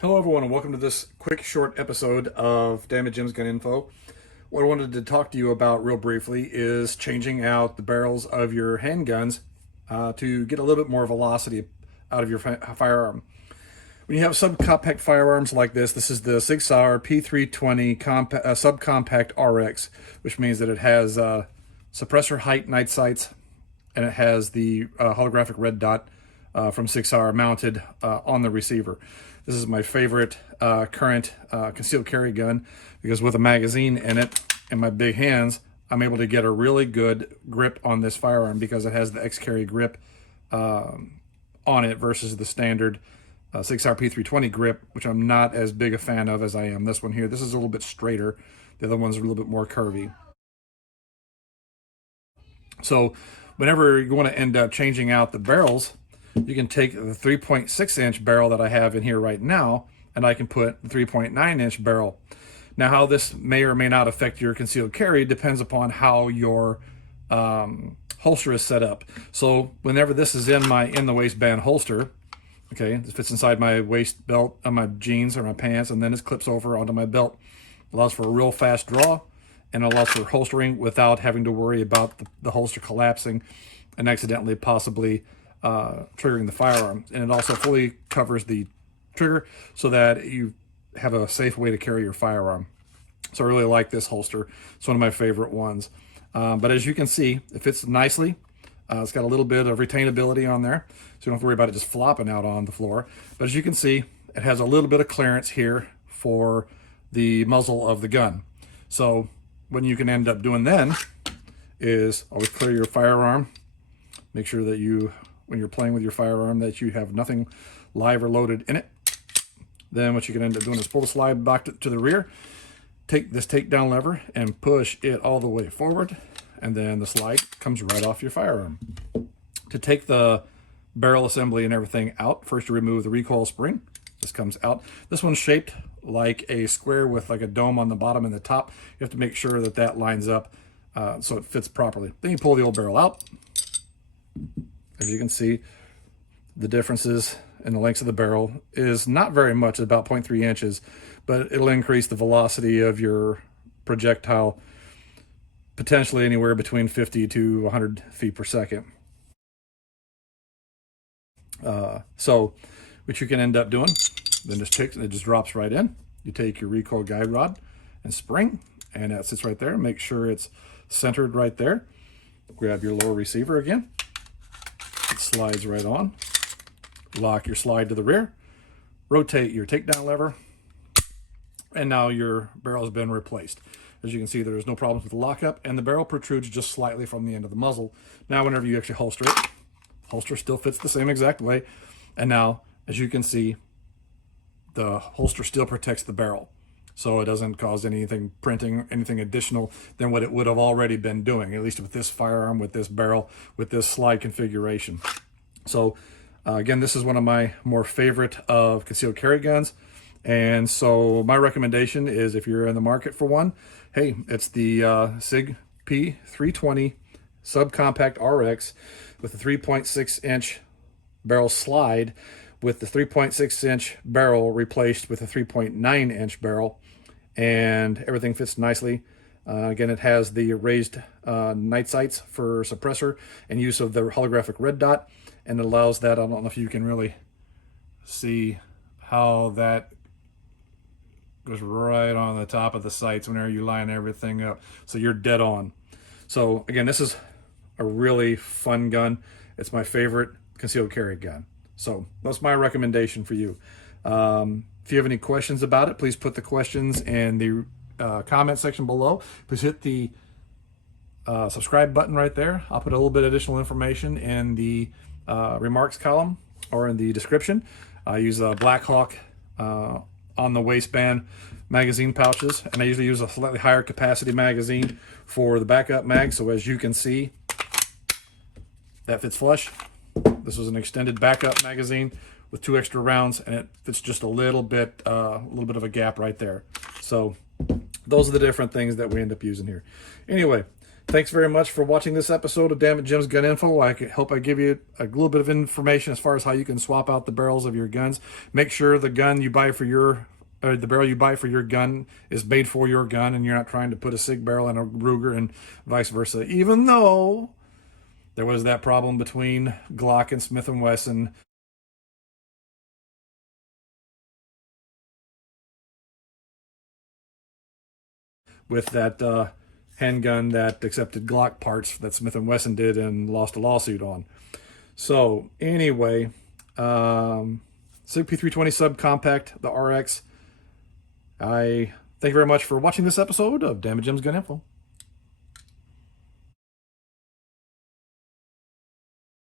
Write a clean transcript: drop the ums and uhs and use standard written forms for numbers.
Hello everyone and welcome to this quick short episode of Dammit Jim's Gun Info. What I wanted to talk to you about real briefly is changing out the barrels of your handguns to get a little bit more velocity out of your firearm. When you have subcompact firearms like this is the SigSauer P320 Subcompact RX, which means that it has suppressor height night sights and it has the holographic red dot from SigSauer mounted on the receiver. This is my favorite current concealed carry gun because with a magazine in it and my big hands, I'm able to get a really good grip on this firearm because it has the X-Carry grip on it versus the standard SigSauer P320 grip, which I'm not as big a fan of as I am this one here. This is a little bit straighter. The other one's a little bit more curvy. So whenever you want to end up changing out the barrels, you can take the 3.6 inch barrel that I have in here right now, and I can put the 3.9 inch barrel. Now, how this may or may not affect your concealed carry depends upon how your holster is set up. So whenever this is in the waistband holster, okay, this fits inside my waist belt on my jeans or my pants, and then it clips over onto my belt. Allows for a real fast draw, and allows for holstering without having to worry about the holster collapsing and accidentally possibly triggering the firearm. And it also fully covers the trigger so that you have a safe way to carry your firearm. So I really like this holster. It's one of my favorite ones. But as you can see, it fits nicely. It's got a little bit of retainability on there, so you don't have to worry about it just flopping out on the floor. But as you can see, it has a little bit of clearance here for the muzzle of the gun. So what you can end up doing then is always clear your firearm. Make sure that when you're playing with your firearm, that you have nothing live or loaded in it. Then what you can end up doing is pull the slide back to the rear, take this takedown lever and push it all the way forward, and then the slide comes right off your firearm. To take the barrel assembly and everything out, first you remove the recoil spring. This comes out. This one's shaped like a square with like a dome on the bottom and the top. You have to make sure that that lines up so it fits properly. Then you pull the old barrel out. As you can see, the differences in the lengths of the barrel is not very much, about 0.3 inches, but it'll increase the velocity of your projectile potentially anywhere between 50 to 100 feet per second. So what you can end up doing, then it just drops right in. You take your recoil guide rod and spring, and that sits right there. Make sure it's centered right there. Grab your lower receiver again. It slides right on. Lock your slide to the rear. Rotate your takedown lever. And now your barrel has been replaced. As you can see, there's no problems with the lockup, and the barrel protrudes just slightly from the end of the muzzle. Now, whenever you actually holster it, holster still fits the same exact way. And now, as you can see, the holster still protects the barrel. So it doesn't cause anything printing, anything additional than what it would have already been doing, at least with this firearm, with this barrel, with this slide configuration. So again, this is one of my more favorite of concealed carry guns. And so my recommendation is, if you're in the market for one, hey, it's the SIG P320 Subcompact RX with the 3.6 inch barrel slide, with the 3.6 inch barrel replaced with a 3.9 inch barrel, and everything fits nicely. Again, it has the raised night sights for suppressor and use of the holographic red dot, and it allows that. I don't know if you can really see how that goes right on the top of the sights whenever you line everything up. So you're dead on. So again, this is a really fun gun. It's my favorite concealed carry gun. So that's my recommendation for you. If you have any questions about it, please put the questions in the comment section below. Please hit the subscribe button right there. I'll put a little bit of additional information in the remarks column or in the description. I use a Black Hawk on the waistband magazine pouches, and I usually use a slightly higher capacity magazine for the backup mag. So as you can see, that fits flush. This was an extended backup magazine with 2 extra rounds, and it fits just a little bit of a gap right there. So those are the different things that we end up using here. Anyway, Thanks very much for watching this episode of Dammit Jim's Gun Info. I hope I give you a little bit of information as far as how you can swap out the barrels of your guns. Make sure the gun you buy for your the barrel you buy for your gun is made for your gun, and you're not trying to put a Sig barrel in a Ruger and vice versa. Even though there was that problem between Glock and Smith Wesson with that handgun that accepted Glock parts that Smith & Wesson did and lost a lawsuit on. So anyway, SIG P320 Subcompact, the RX. I thank you very much for watching this episode of Dammit Jim's Gun Info.